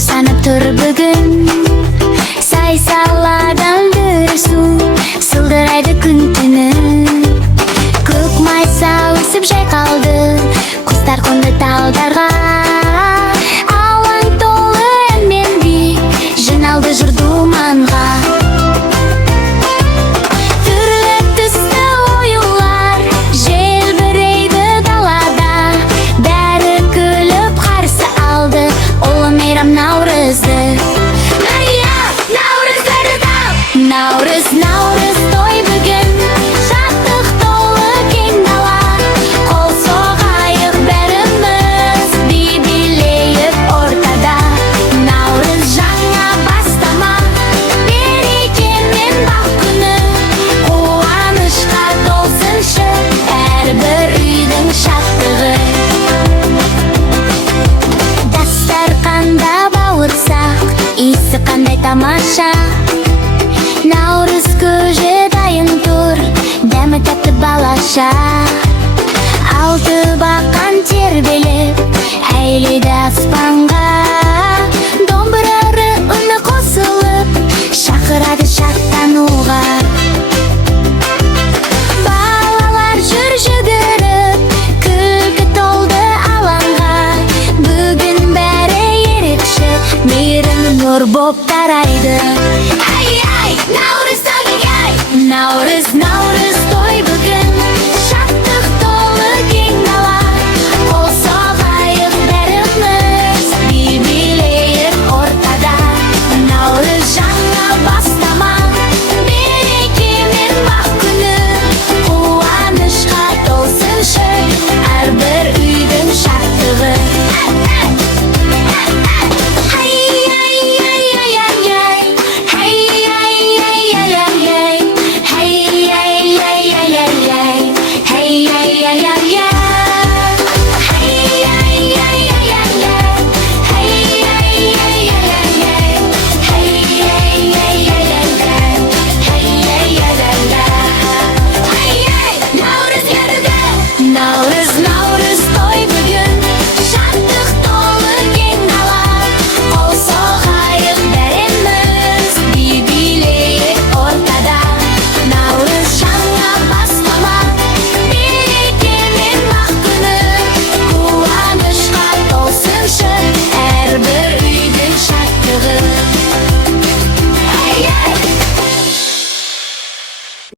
Sanıp tur bugün saysalardan dürüsün Sıldıraydı gün tünü Көк майса өсіп жай қалды Құстар қонды талдарға Алаң толы әнмен би Жиналды жыр думанға Түрлі түсті оюлар желбірейді далада Бәрі күліп қарсы алды Ұлы мейрам Наурызды Наурыз, Наурыз той бүгін Шаттық толы кең дала Қол соғайық бәріміз би билейік ортада Наурыз жаңа бастама Береке мен бақ күні Қуанышқа толсыншы әрбір үйдің шаттығы Дастарқанда бауырсақ Иісі қандай тамаша Наурыз көже дайын тұр Дәмі тәтті балаша Алты бақан тербеліп Әйледі аспанға Домбырары үні қосылып Шақырады шаттануға Балалар жүр жүгіріп Күлкі толды алаңға Бүгін бәрі ерекше Мейірім нұр боп тарайды Наурыз, Наурыз